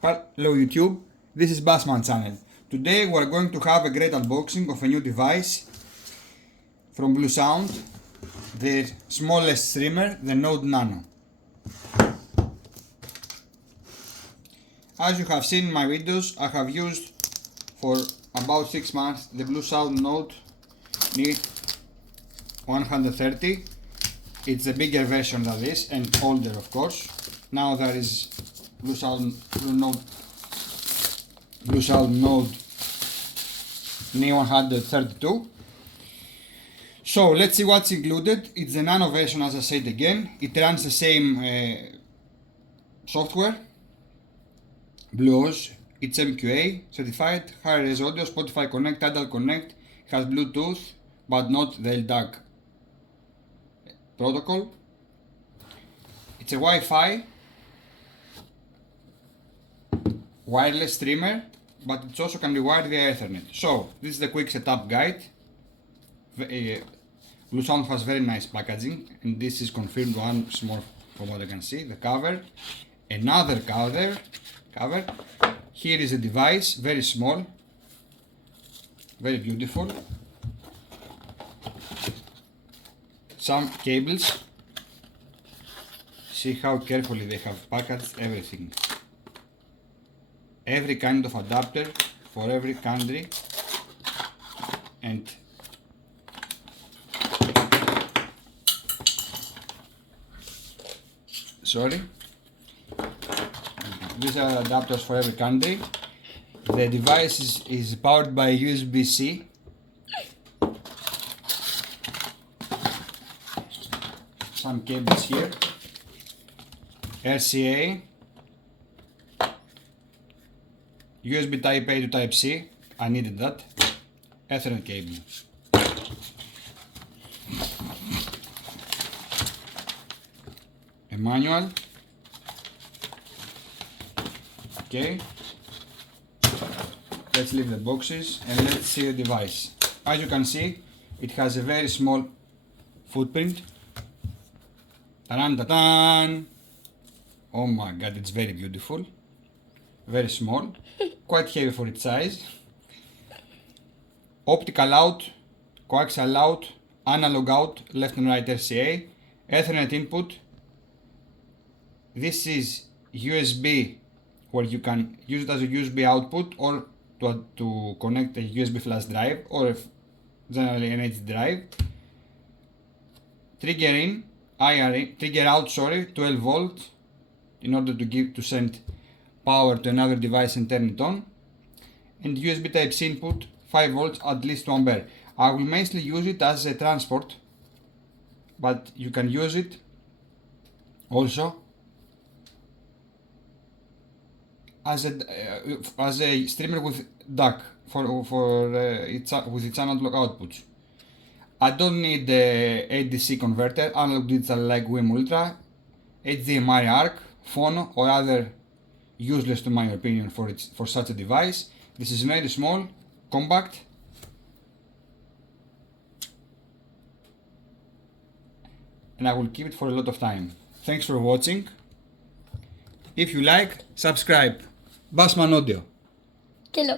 Hello YouTube, this is Bassman channel. Today we are going to have a great unboxing of a new device from Bluesound, their smallest streamer, the Node Nano. As you have seen in my videos, I have used for about 6 months the Bluesound NODE NANO 130. It's a bigger version than this and older, of course. Now there is Bluesound NODE NANO 132. So let's see what's included. It's the nano version, as I said again. It runs the same software, BluOS. It's MQA certified, high-res audio, Spotify Connect, TIDAL Connect. It has Bluetooth, but not the LDAC protocol. It's a Wi-Fi wireless streamer, but it also can be wired via Ethernet. So this is the quick setup guide. Bluesound has very nice packaging, and this is confirmed once more from what I can see. The cover, another cover. Here is a device, very small, very beautiful. Some cables. See how carefully they have packaged everything. Every kind of adapter for every country, and these are adapters for every country. The device is powered by USB-C. Some cables here. RCA. USB Type A to Type C. I needed that. Ethernet cable. A manual. Okay. Let's leave the boxes and let's see the device. As you can see, it has a very small footprint. Ta-dan-ta-dan! Oh my god, it's very beautiful. Very small, quite heavy for its size. Optical out, coaxial out, analog out, left and right RCA, Ethernet input. This is USB, where you can use it as a USB output or to connect a USB flash drive or generally an HD drive. Trigger in, IR in, trigger out, 12 volt in order to send power to another device and turn it on, and USB Type-C input, 5 volts at least 2 ampere. I will mainly use it as a transport, but you can use it also as a streamer with DAC with its analog outputs. I don't need the ADC converter, analog digital like WIM Ultra, HDMI ARC, phono or other useless to my opinion for such a device. This is very small, compact, and I will keep it for a lot of time. Thanks for watching. If you like, subscribe. Bassman Audio. Hello.